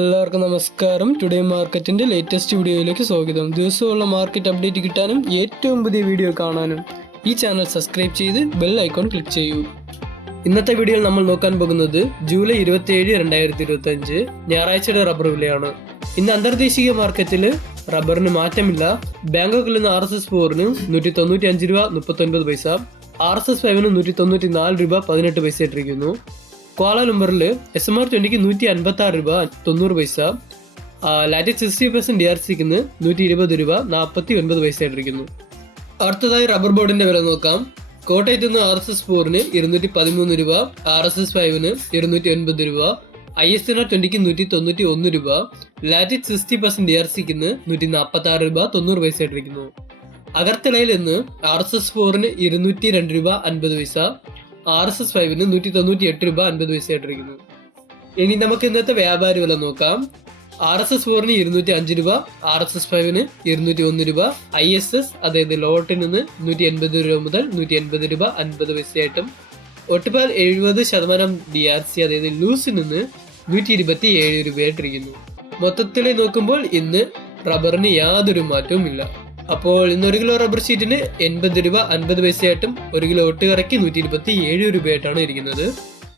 എല്ലാവർക്കും നമസ്കാരം. ടുഡേ മാർക്കറ്റിന്റെ ലേറ്റസ്റ്റ് വീഡിയോയിലേക്ക് സ്വാഗതം. ദിവസമുള്ള മാർക്കറ്റ് അപ്ഡേറ്റ് കിട്ടാനും ഏറ്റവും പുതിയ വീഡിയോ കാണാനും ഈ ചാനൽ സബ്സ്ക്രൈബ് ചെയ്ത് ബെൽ ഐക്കോൺ ക്ലിക്ക് ചെയ്യൂ. ഇന്നത്തെ വീഡിയോയിൽ നമ്മൾ നോക്കാൻ പോകുന്നത് ജൂലൈ 27, 2025 ഞായറാഴ്ചയുടെ റബ്ബർ വിലയാണ്. ഇന്ന് അന്തർദേശീയ മാർക്കറ്റിൽ റബ്ബറിന് മാറ്റമില്ല. ബാങ്കോക്കിൽ നിന്ന് RSS4 195 രൂപ 39 പൈസ, RSS5 194 രൂപ 18 പൈസ ഇട്ടിരിക്കുന്നു. കോലാലംബറിൽ SMR 20 156 രൂപ 90 പൈസ, ലാറ്റിക് 60% DRCക്ക് 120 രൂപ 49 പൈസ ഇട്ടിരിക്കുന്നു. അടുത്തതായി റബ്ബർ ബോർഡിന്റെ വില നോക്കാം. കോട്ടയത്ത് നിന്ന് RSS4 213 രൂപ, RSS5 209 രൂപ, ISNR 20 191 രൂപ, ലാറ്റിക് 60% DRCക്ക് 146 രൂപ 90 പൈസ ഇട്ടിരിക്കുന്നു. അഗർത്തലയിൽ നിന്ന് RSS4 202 രൂപ 50 പൈസ, RSS5 198 രൂപ 50 പൈസ ഇട്ടിരിക്കുന്നു. ഇനി നമുക്ക് ഇന്നത്തെ വ്യാപാര വില നോക്കാം. RSS4 205 രൂപ, RSS5 201 രൂപ, ISS അതായത് ലോട്ടിൽ നിന്ന് 180 രൂപ മുതൽ 180 രൂപ 50 പൈസയായിട്ടും, ഒട്ടുപാൽ 70% DRC അതായത് ലൂസിൽ നിന്ന് 127 രൂപയായിട്ടിരിക്കുന്നു. മൊത്തത്തിൽ നോക്കുമ്പോൾ ഇന്ന് റബ്ബറിന് യാതൊരു മാറ്റവും ഇല്ല. അപ്പോൾ ഇന്ന് 1 കിലോ റബ്ബർ ഷീറ്റിന് 80 രൂപ 50 പൈസയായിട്ടും 1 കിലോ ഒട്ടുകറയ്ക്ക് 127 രൂപയായിട്ടാണ് ഇരിക്കുന്നത്.